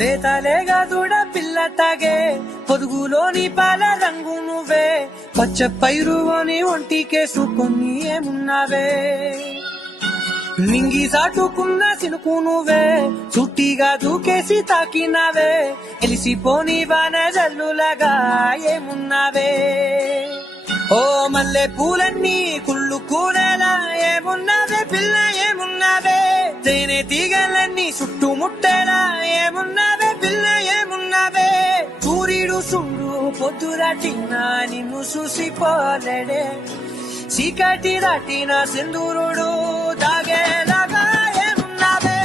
లేతలేగా దూడ పిల్ల తాగే పొదుగులోని పాల రంగు నువ్వే పచ్చ పైరుని ఒంటికేసుకొని ఏమున్నావే నింగి సాటుకున్న సినుకు నువ్వే చుట్టిగా దూకేసి తాకినావే ఎలిసిపోని వాన జల్లులాగా ఏమున్నావే ఓ మల్లె పూలన్నీ కుళ్ళు కూడేలా ఏమున్నావే పిల్ల ఏమున్నావే తేనె తీగలన్నీ చుట్టుముట్టేలా ఏమున్నావే పిల్ల ఏమున్నావే సూర్యుడు సుండు పొద్దురాటిన నిన్ను చూసిపోలేడే చీకటి రాటిన సింధూరుడు దాగేలాగా ఏమున్నావే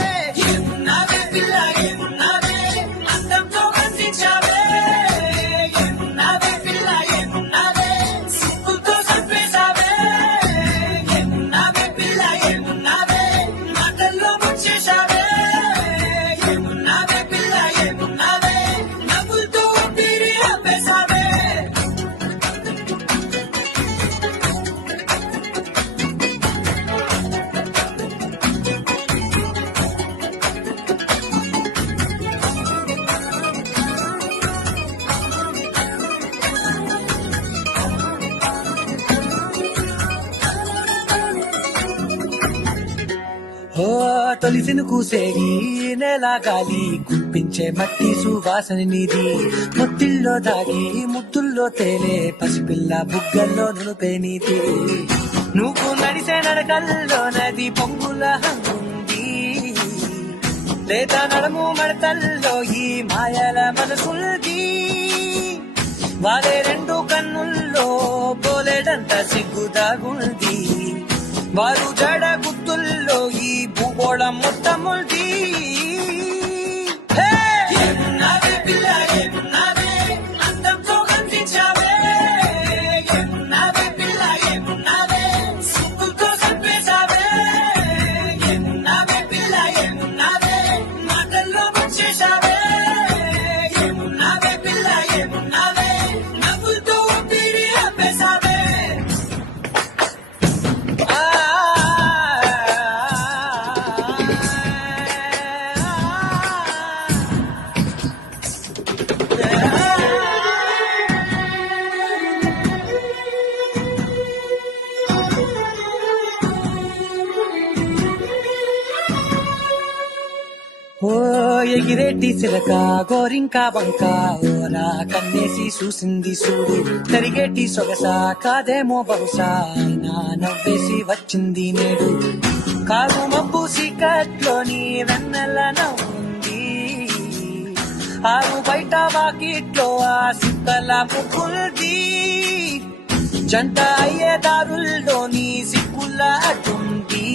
ఏమున్నావే పిల్ల ఏమున్నావే అందంతో కనిపించావే ఏమున్నావే పిల్ల ఏమున్నావే సిగ్గుతో చంపేశావే ఏమున్నావే పిల్ల ఏమున్నావే మాటల్లో వచ్చేశావే ఏమున్నావే పిల్ల ఏమున్నావే నవ్వులతో ఊపిరి ఆపేశావే ఓ తొలిసిను కూసేగి నేల గాలి కుప్పించే మట్టి సువాసన నీది ముత్తిల్లో దాగి ముద్దుల్లో తేలే పసిపిల్ల బుగ్గల్లో నునుపే నీది నువ్వు నడిసే నడకల్లో నది పొంగుల హంగుంది లేదా నడము మడతల్లో ఈ మాయల మనసుల్ది వారే రెండు కన్నుల్లో పోలేడంత సిగ్గుదాగుంది వారు జడ గుర్తుల్లో ఈ భూగోళం మొత్తముల్ది ఏమున్నావే పిల్ల ఏమున్నావే అందంతో కనిపించావే ఏమున్నావే పిల్ల ఏమున్నావే సిగ్గుతో చంపేశావే ఏమున్నావే పిల్ల ఏమున్నావే మాటల్లో వచ్చేశావే ఏమున్నావే పిల్ల ఏమున్నావే నవ్వులతో ఊపిరి ఆపేశావే ఓ ఎగిరేటి చిలక గోరింక వంక ఓరా కన్నేసి చూసింది చూడు తరిగేటి సొగస కాదేమో బహుశా నా నవ్వేసి వచ్చింది నేడు కారు మబ్బు సీకట్లోని వెన్నెల నవ్వుంది ఆరు బయట వాకిట్లో ఆ సిక్కల ముగ్గుల్ది జంట అయ్యే దారుల్లోని సిక్కుల అడ్డుంది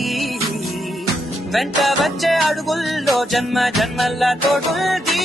వెంట వచ్చే అడుగుల్లో జన్మ జన్మల తోడుంది